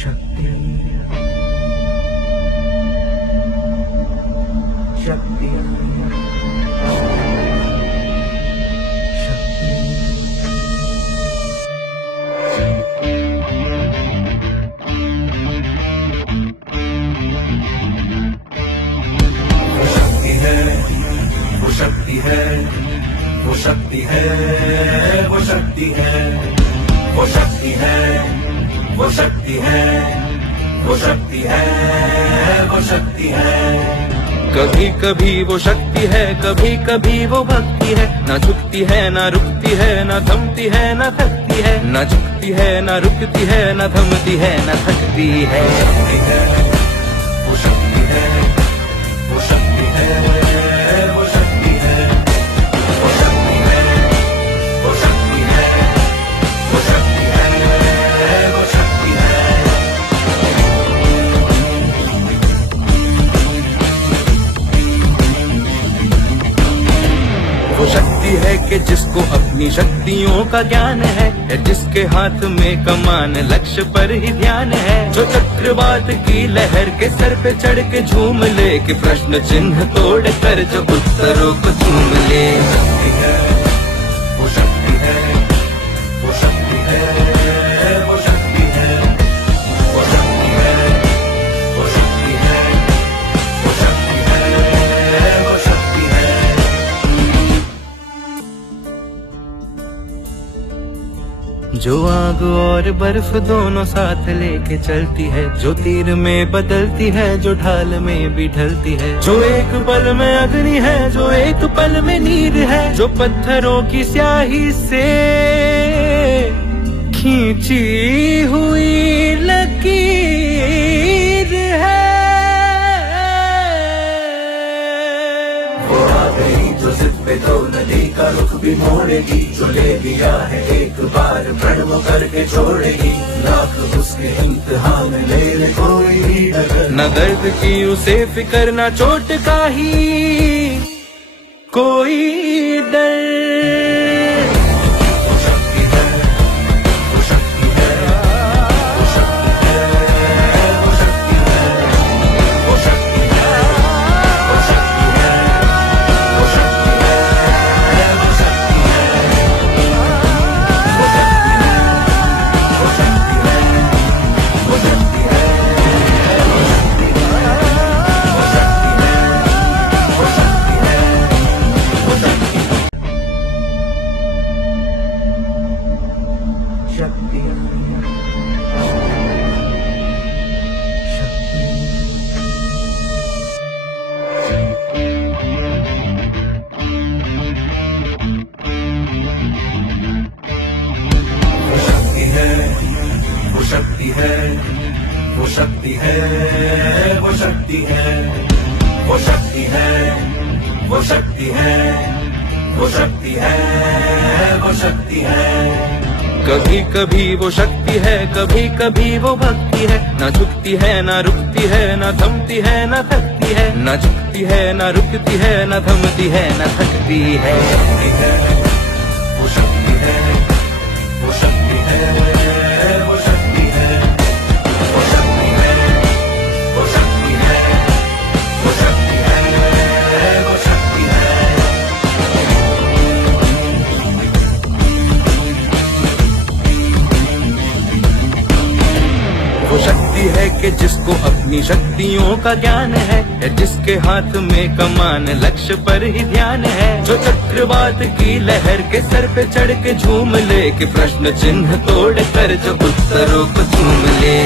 शक्ति शक्ति वो शक्ति है, वो शक्ति है, वो शक्ति है, वो शक्ति है, वो शक्ति है, वो शक्ति है, वो शक्ति है। कभी कभी वो शक्ति है, कभी कभी वो भक्ति है। ना झुकती है ना रुकती है, ना थमती है ना थकती है। ना झुकती है ना रुकती है, ना थमती है ना थकती है। वो शक्ति है, वो शक्ति है, वो शक्ति है, वो शक्ति है, वो शक्ति है, वो शक्ति है, वो शक्ति है। वो शक्ति है कि जिसको अपनी शक्तियों का ज्ञान है, जिसके हाथ में कमान लक्ष्य पर ही ध्यान है। जो चक्रवात की लहर के सर पे चढ़ के झूम ले, कि प्रश्न चिन्ह तोड़ कर जो उत्तरों को चूम ले। वो शक्ति है, वो शक्ति है, वो शक्ति है, वो शक्ति है, वो शक्ति है, वो शक्ति है, वो शक्ति है। जो आग और बर्फ दोनों साथ लेके चलती है, जो तीर में बदलती है, जो ढाल में भी ढलती है। जो एक पल में अग्नि है, जो एक पल में नीर है। जो पत्थरों की स्याही से खींची हुई लकीर है। वो आ गई जो जिद पे तो नदी का रुख भी मोड़ेगी। जो ले लिया है एक बार प्रण वो करके छोड़ेगी। लाख उसके इम्तिहान ले ले कोई भी डगर। न दर्द की उसे फिकर, न चोट का ही कोई डर। वो शक्ति है, वो शक्ति है, वो शक्ति है, वो शक्ति है, वो शक्ति है, वो शक्ति है, वो शक्ति है, वो शक्ति है, वो शक्ति है, वो शक्ति है, वो शक्ति है, वो शक्ति है, वो शक्ति है, वो शक्ति है, वो शक्ति है। शक्ति वो शक्ति है, वो शक्ति है, वो शक्ति है, वो शक्ति है, वो शक्ति है, वो शक्ति है, वो शक्ति है, वो शक्ति है। कभी कभी वो शक्ति है, कभी कभी वो भक्ति है। ना झुकती है ना रुकती है, ना थमती है ना थकती है। ना झुकती है ना रुकती है, ना थमती है ना थकती है। वो शक्ति है, वो शक्ति है, वो शक्ति है, वो शक्ति है, वो शक्ति है, वो शक्ति है, वो शक्ति है। वो शक्ति है कि जिसको अपनी शक्तियों का ज्ञान है, जिसके हाथ में कमान लक्ष्य पर ही ध्यान है। जो चक्रवात की लहर के सर पे चढ़ के झूम ले, कि प्रश्न चिन्ह तोड़ कर जो उत्तरों को चूम ले।